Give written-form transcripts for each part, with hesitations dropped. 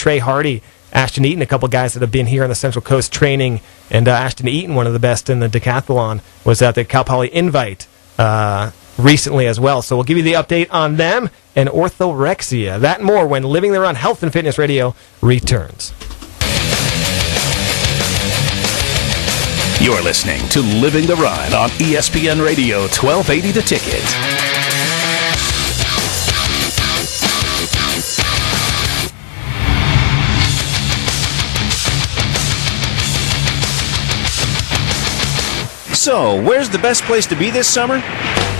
Trey Hardy, Ashton Eaton, a couple guys that have been here on the Central Coast training, and Ashton Eaton, one of the best in the decathlon, was at the Cal Poly Invite recently as well. So we'll give you the update on them and Orthorexia. That and more when Living the Run Health and Fitness Radio returns. You're listening to Living the Run on ESPN Radio 1280 The Ticket. So, where's the best place to be this summer?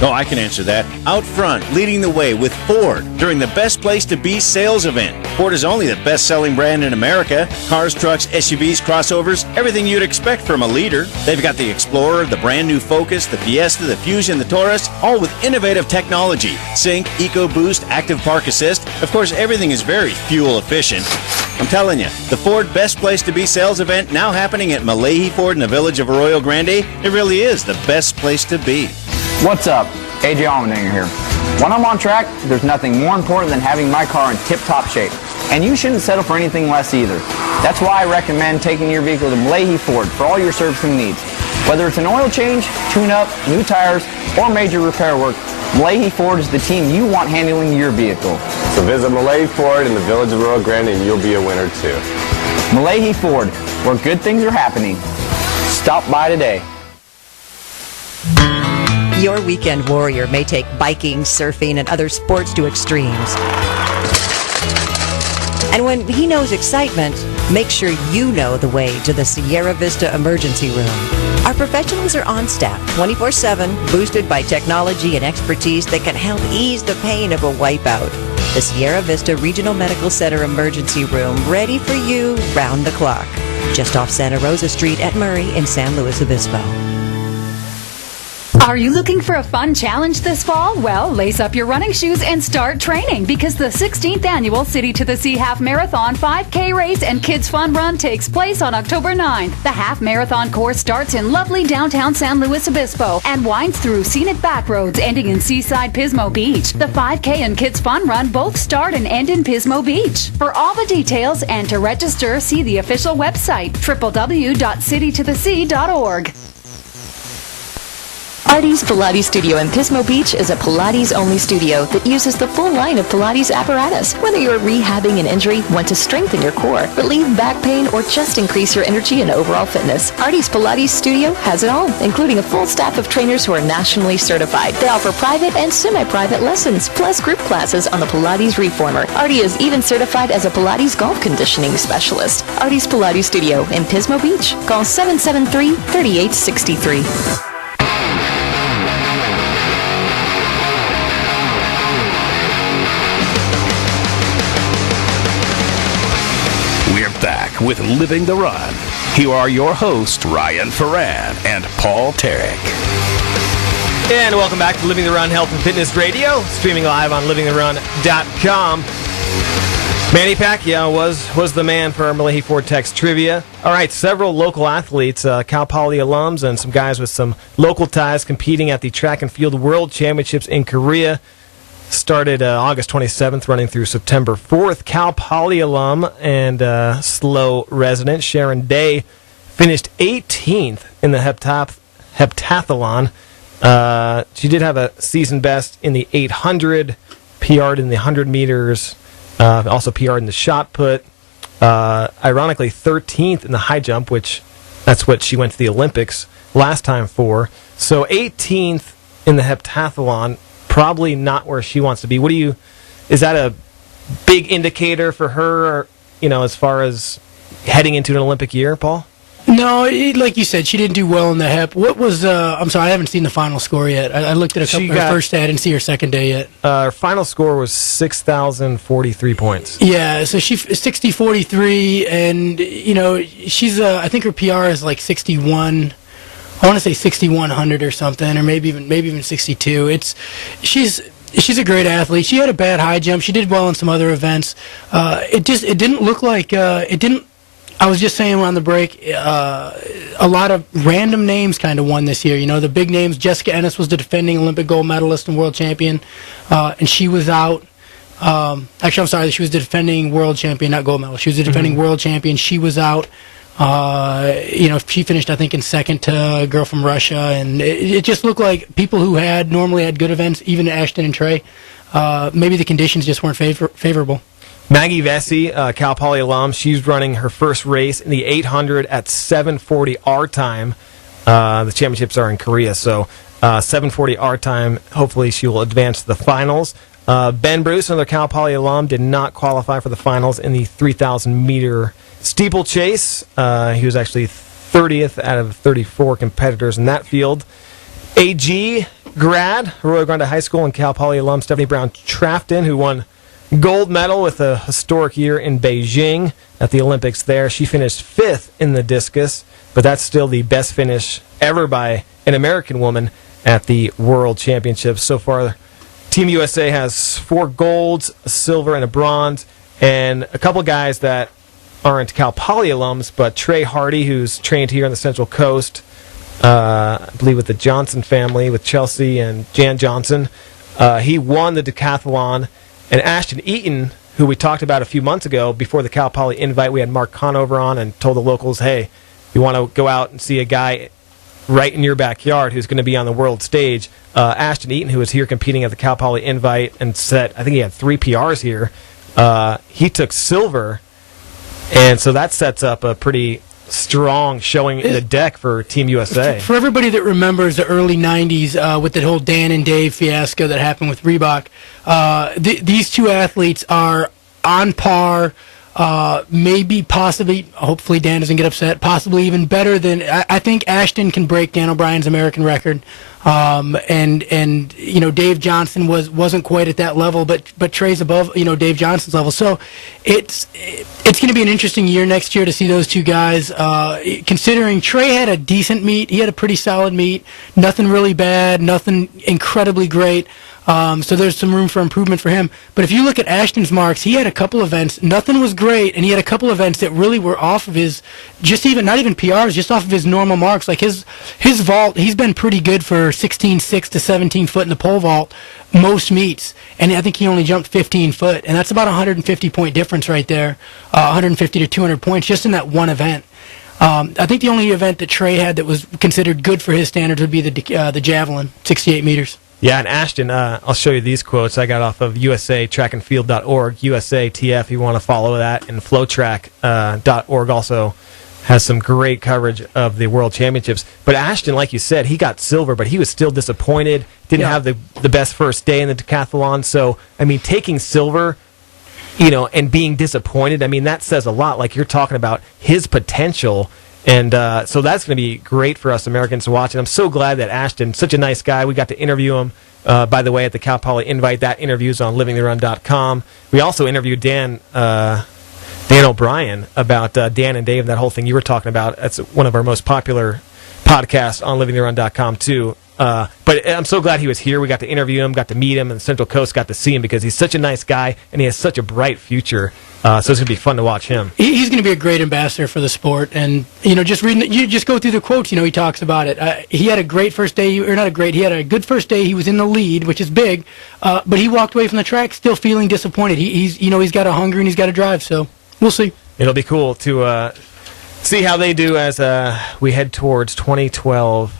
Oh, I can answer that. Out front, leading the way with Ford during the Best Place to Be sales event. Ford is only the best-selling brand in America. Cars, trucks, SUVs, crossovers, everything you'd expect from a leader. They've got the Explorer, the brand-new Focus, the Fiesta, the Fusion, the Taurus, all with innovative technology. Sync, EcoBoost, Active Park Assist. Of course, everything is very fuel efficient. I'm telling you, the Ford Best Place to Be sales event now happening at Malahi Ford in the village of Arroyo Grande. It really is the best place to be. What's up? AJ Allmendinger here. When I'm on track, there's nothing more important than having my car in tip-top shape. And you shouldn't settle for anything less either. That's why I recommend taking your vehicle to Malahi Ford for all your servicing needs. Whether it's an oil change, tune-up, new tires, or major repair work, Malahi Ford is the team you want handling your vehicle. So visit Malahi Ford in the village of Arroyo Grande and you'll be a winner too. Malahi Ford, where good things are happening. Stop by today. Your weekend warrior may take biking, surfing, and other sports to extremes. And when he knows excitement, make sure you know the way to the Sierra Vista Emergency Room. Our professionals are on staff 24/7, boosted by technology and expertise that can help ease the pain of a wipeout. The Sierra Vista Regional Medical Center Emergency Room, ready for you round the clock. Just off Santa Rosa Street at Murray in San Luis Obispo. Are you looking for a fun challenge this fall? Well, lace up your running shoes and start training because the 16th annual City to the Sea Half Marathon 5K race and Kids Fun Run takes place on October 9th. The half marathon course starts in lovely downtown San Luis Obispo and winds through scenic back roads ending in seaside Pismo Beach. The 5K and Kids Fun Run both start and end in Pismo Beach. For all the details and to register, see the official website, www.citytothesea.org. Artie's Pilates Studio in Pismo Beach is a Pilates-only studio that uses the full line of Pilates apparatus. Whether you're rehabbing an injury, want to strengthen your core, relieve back pain, or just increase your energy and overall fitness, Artie's Pilates Studio has it all, including a full staff of trainers who are nationally certified. They offer private and semi-private lessons, plus group classes on the Pilates Reformer. Artie is even certified as a Pilates golf conditioning specialist. Artie's Pilates Studio in Pismo Beach. Call 773-3863. Back with Living the Run. Here are your hosts, Ryan Ferran and Paul Tarek. And welcome back to Living the Run Health and Fitness Radio, streaming live on livingtherun.com. Manny Pacquiao was the man for our Malahi Ford Text Trivia. All right, several local athletes, Cal Poly alums, and some guys with some local ties competing at the Track and Field World Championships in Korea. Started August 27th, running through September 4th. Cal Poly alum and SLO resident Sharon Day finished 18th in the heptathlon. She did have a season best in the 800, PR'd in the 100 meters, also PR'd in the shot put. Ironically, 13th in the high jump, which that's what she went to the Olympics last time for. So 18th in the heptathlon. Probably not where she wants to be. Is that a big indicator for her, as far as heading into an Olympic year, Paul? No, like you said, she didn't do well in the hep. What was, I'm sorry, I haven't seen the final score yet. I looked at her first day. I didn't see her second day yet. Her final score was 6,043 points. Yeah, so she's 60-43, and, she's, I think her PR is like 61. I want to say 6,100 or something, or maybe even 62. She's a great athlete. She had a bad high jump. She did well in some other events. It didn't look like it didn't. I was just saying on the break, a lot of random names kind of won this year. The big names. Jessica Ennis was the defending Olympic gold medalist and world champion, and she was out. Actually, I'm sorry. She was the defending world champion, not gold medal. She was the defending world champion. She was out. She finished, I think, in second to a girl from Russia, and it just looked like people who normally had good events, even Ashton and Trey, maybe the conditions just weren't favorable. Maggie Vesey, Cal Poly alum, she's running her first race in the 800 at 7:40 our time. The championships are in Korea, so 7:40 our time. Hopefully she will advance to the finals. Ben Bruce, another Cal Poly alum, did not qualify for the finals in the 3,000-meter steeplechase. He was actually 30th out of 34 competitors in that field. AG grad, Arroyo Grande High School and Cal Poly alum Stephanie Brown-Trafton, who won gold medal with a historic year in Beijing at the Olympics there. She finished 5th in the discus, but that's still the best finish ever by an American woman at the World Championships. So far, Team USA has 4 golds, a silver, and a bronze, and a couple guys that aren't Cal Poly alums, but Trey Hardy, who's trained here on the Central Coast, I believe with the Johnson family, with Chelsea and Jan Johnson. He won the decathlon. And Ashton Eaton, who we talked about a few months ago, before the Cal Poly invite, we had Mark Conover on and told the locals, hey, you want to go out and see a guy right in your backyard who's going to be on the world stage. Ashton Eaton, who was here competing at the Cal Poly invite and set, I think he had 3 PRs here, he took silver. And so that sets up a pretty strong showing in the deck for Team USA. For everybody that remembers the early 90s with the whole Dan and Dave fiasco that happened with Reebok, these two athletes are on par, maybe, possibly, hopefully Dan doesn't get upset, possibly even better than, I think Ashton can break Dan O'Brien's American record. And Dave Johnson wasn't quite at that level, but Trey's above Dave Johnson's level. So it's going to be an interesting year next year to see those two guys. Considering Trey had a decent meet, he had a pretty solid meet, nothing really bad, nothing incredibly great. So there's some room for improvement for him. But if you look at Ashton's marks, he had a couple events, nothing was great, and he had a couple events that really were off of his, not even PRs, just off of his normal marks. Like his vault, he's been pretty good for 16.6 to 17 foot in the pole vault most meets, and I think he only jumped 15 foot, and that's about a 150-point difference right there, 150 to 200 points just in that one event. I think the only event that Trey had that was considered good for his standards would be the javelin, 68 meters. Yeah, and Ashton, I'll show you these quotes I got off of usatrackandfield.org, USATF, if you want to follow that, and flowtrack.org also has some great coverage of the World Championships. But Ashton, like you said, he got silver, but he was still disappointed, didn't have the best first day in the decathlon. So, I mean, taking silver, and being disappointed, I mean, that says a lot. Like you're talking about his potential. And so that's going to be great for us Americans to watch. And I'm so glad that Ashton, such a nice guy, we got to interview him, by the way, at the Cal Poly invite. That interview's on livingtherun.com. We also interviewed Dan O'Brien about Dan and Dave, that whole thing you were talking about. That's one of our most popular podcasts on livingtherun.com, too. But I'm so glad he was here. We got to interview him, got to meet him, and the Central Coast got to see him because he's such a nice guy, and he has such a bright future. So it's going to be fun to watch him. He's going to be a great ambassador for the sport. And, just reading, you just go through the quotes, he talks about it. He had a great first day, he had a good first day. He was in the lead, which is big. But he walked away from the track still feeling disappointed. He's got a hunger and he's got a drive. So we'll see. It'll be cool to see how they do as we head towards 2012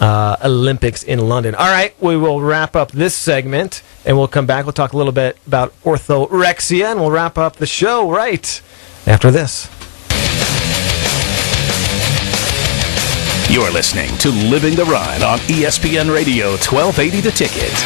Olympics in London. All right, we will wrap up this segment, and we'll come back. We'll talk a little bit about orthorexia, and we'll wrap up the show right after this. You're listening to Living the Run on ESPN Radio 1280 The Ticket.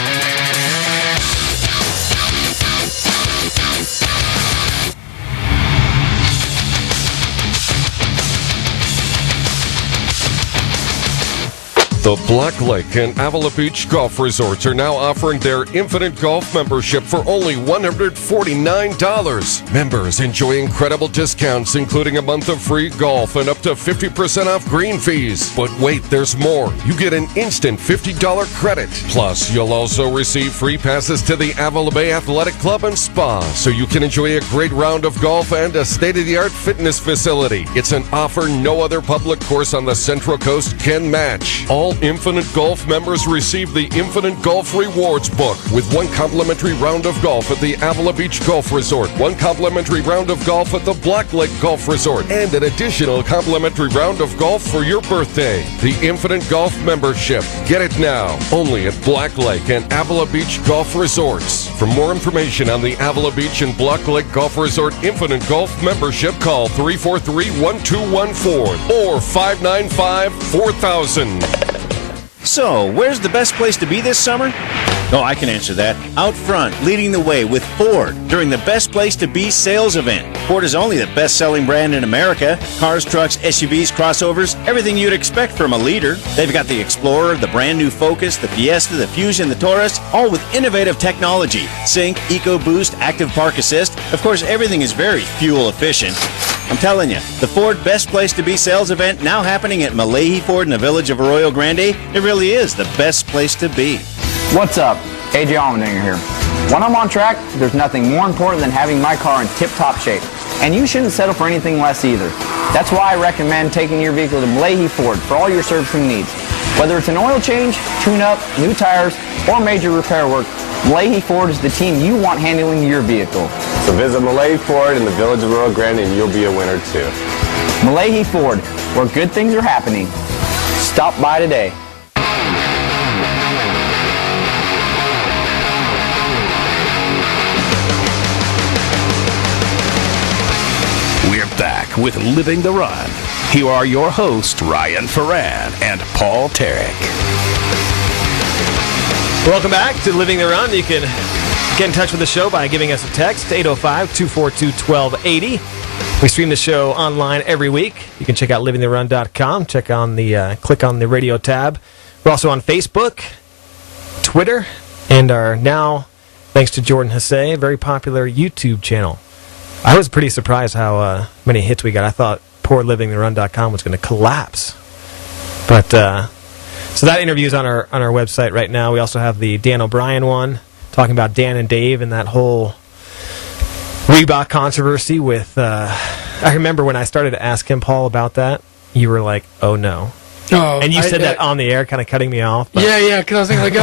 The Black Lake and Avila Beach Golf Resorts are now offering their Infinite Golf membership for only $149. Members enjoy incredible discounts, including a month of free golf and up to 50% off green fees. But wait, there's more. You get an instant $50 credit. Plus, you'll also receive free passes to the Avila Bay Athletic Club and Spa, so you can enjoy a great round of golf and a state-of-the-art fitness facility. It's an offer no other public course on the Central Coast can match. All Infinite Golf members receive the Infinite Golf Rewards Book with 1 complimentary round of golf at the Avila Beach Golf Resort, 1 complimentary round of golf at the Black Lake Golf Resort, and an additional complimentary round of golf for your birthday. The Infinite Golf membership. Get it now, only at Black Lake and Avila Beach Golf Resorts. For more information on the Avila Beach and Black Lake Golf Resort Infinite Golf membership, call 343-1214 or 595-4000. So, where's the best place to be this summer? Oh, I can answer that. Out front, leading the way with Ford during the Best Place to Be sales event. Ford is only the best-selling brand in America. Cars, trucks, SUVs, crossovers, everything you'd expect from a leader. They've got the Explorer, the brand new Focus, the Fiesta, the Fusion, the Taurus, all with innovative technology. Sync, EcoBoost, Active Park Assist. Of course, everything is very fuel efficient. I'm telling you, the Ford Best Place to Be sales event now happening at Malahi Ford in the village of Arroyo Grande. It really is the best place to be. What's up? AJ Allmendinger here. When I'm on track, there's nothing more important than having my car in tip-top shape. And you shouldn't settle for anything less either. That's why I recommend taking your vehicle to Malahi Ford for all your servicing needs. Whether it's an oil change, tune-up, new tires, or major repair work, Malahi Ford is the team you want handling your vehicle. So visit Malahi Ford in the village of Arroyo Grande and you'll be a winner too. Malahi Ford, where good things are happening. Stop by today. We're back with Living the Run. Here are your hosts, Ryan Ferran and Paul Tarek. Welcome back to Living the Run. You can get in touch with the show by giving us a text, 805-242-1280. We stream the show online every week. You can check out livingtherun.com. Click on the radio tab. We're also on Facebook, Twitter, and are now, thanks to Jordan Hasay, very popular YouTube channel. I was pretty surprised how many hits we got. I thought poor livingtherun.com was going to collapse. But so that interview is on our website right now. We also have the Dan O'Brien one, talking about Dan and Dave and that whole Reebok controversy with... I remember when I started to ask him, Paul, about that, you were like, oh, no. Oh, and you said that on the air, kind of cutting me off. But. Yeah, because I was thinking,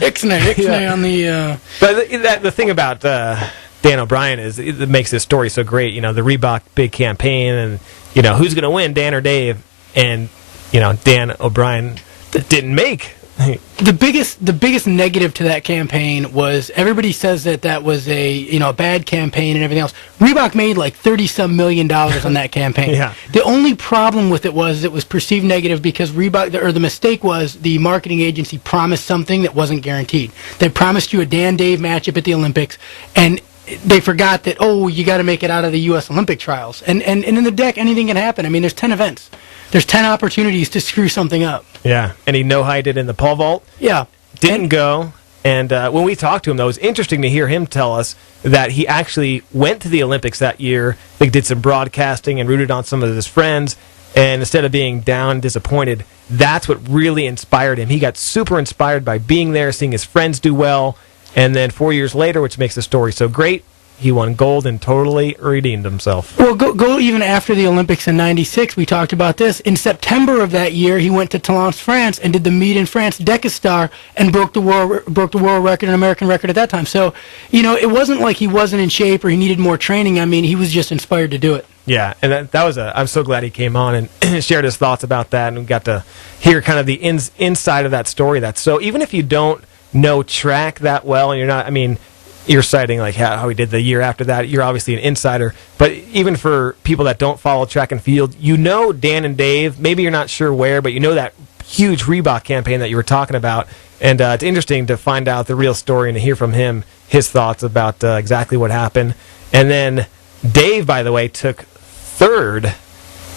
Ixnay on the... But the thing about Dan O'Brien is it makes this story so great. You know, the Reebok big campaign and, you know, who's going to win, Dan or Dave? And, you know, Dan O'Brien didn't make... The biggest negative to that campaign was everybody says that was a bad campaign and everything else. Reebok made like $30-some million on that campaign. Yeah. The only problem with it was perceived negative because the mistake was the marketing agency promised something that wasn't guaranteed. They promised you a Dan-Dave matchup at the Olympics, and they forgot that, you got to make it out of the U.S. Olympic trials. And in the deck, anything can happen. I mean, there's 10 events. There's 10 opportunities to screw something up. Yeah, and he no-hided in the pole vault. Yeah. Didn't go. And when we talked to him, though, it was interesting to hear him tell us that he actually went to the Olympics that year. They did some broadcasting and rooted on some of his friends. And instead of being down and disappointed, that's what really inspired him. He got super inspired by being there, seeing his friends do well. And then 4 years later, which makes the story so great, he won gold and totally redeemed himself. Well, go even after the Olympics in '96. We talked about this. In September of that year, he went to Talence, France, and did the meet in France Decastar and broke the world record and American record at that time. So, it wasn't like he wasn't in shape or he needed more training. I mean, he was just inspired to do it. Yeah, and that was I'm so glad he came on and shared his thoughts about that, and we got to hear kind of the inside of that story. So even if you don't know track that well, and you're not, you're citing like how he did the year after that. You're obviously an insider. But even for people that don't follow track and field, Dan and Dave, maybe you're not sure where, but that huge Reebok campaign that you were talking about. And it's interesting to find out the real story and to hear from him his thoughts about exactly what happened. And then Dave, by the way, took third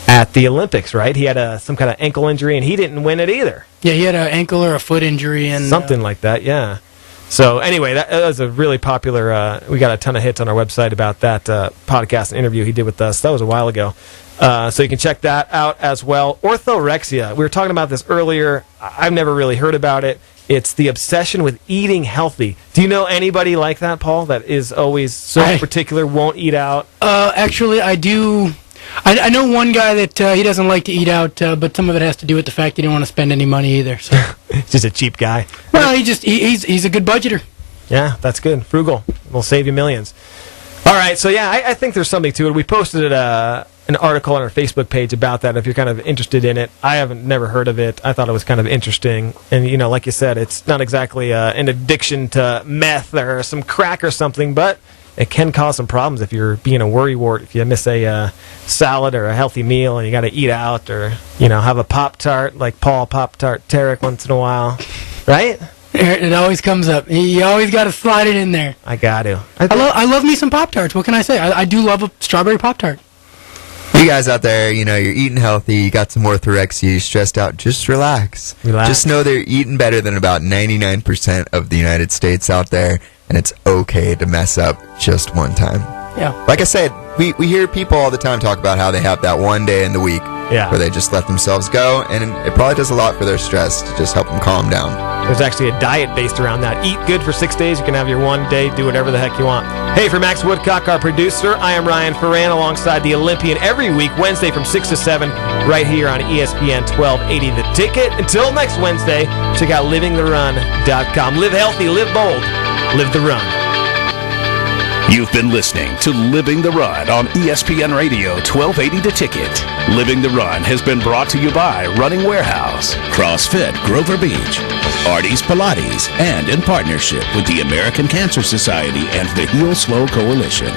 at the Olympics, right? He had some kind of ankle injury, and he didn't win it either. Yeah, he had an ankle or a foot injury. And something like that, yeah. So anyway, that was a really popular, we got a ton of hits on our website about that podcast and interview he did with us. That was a while ago. So you can check that out as well. Orthorexia, we were talking about this earlier. I've never really heard about it. It's the obsession with eating healthy. Do you know anybody like that, Paul, that is always so particular, won't eat out? Actually, I do. I know one guy that he doesn't like to eat out, but some of it has to do with the fact he didn't want to spend any money either. So. Just a cheap guy. Well, he's a good budgeter. Yeah, that's good. Frugal. Will save you millions. All right, so yeah, I think there's something to it. We posted an article on our Facebook page about that if you're kind of interested in it. I haven't never heard of it. I thought it was kind of interesting. And, you know, like you said, it's not exactly an addiction to meth or some crack or something, but it can cause some problems if you're being a worrywart, if you miss a salad or a healthy meal and you got to eat out or, you know, have a Pop-Tart like Paul Pop-Tart Tarek once in a while. Right? It always comes up. You always got to slide it in there. I got to. I love me some Pop-Tarts. What can I say? I do love a strawberry Pop-Tart. You guys out there, you know, you're eating healthy, you got some orthorexia, you're stressed out, just relax. Just know they're eating better than about 99% of the United States out there, and it's okay to mess up just one time. Yeah. Like I said, we hear people all the time talk about how they have that one day in the week where they just let themselves go, and it probably does a lot for their stress to just help them calm down. There's actually a diet based around that. Eat good for 6 days. You can have your one day, do whatever the heck you want. Hey, for Max Woodcock, our producer, I am Ryan Ferran alongside the Olympian every week, Wednesday from 6 to 7, right here on ESPN 1280 The Ticket. Until next Wednesday, check out livingtherun.com. Live healthy, live bold, live the run. You've been listening to Living the Run on ESPN Radio 1280 The Ticket. Living the Run has been brought to you by Running Warehouse, CrossFit Grover Beach, Artie's Pilates, and in partnership with the American Cancer Society and the Heal Slow Coalition.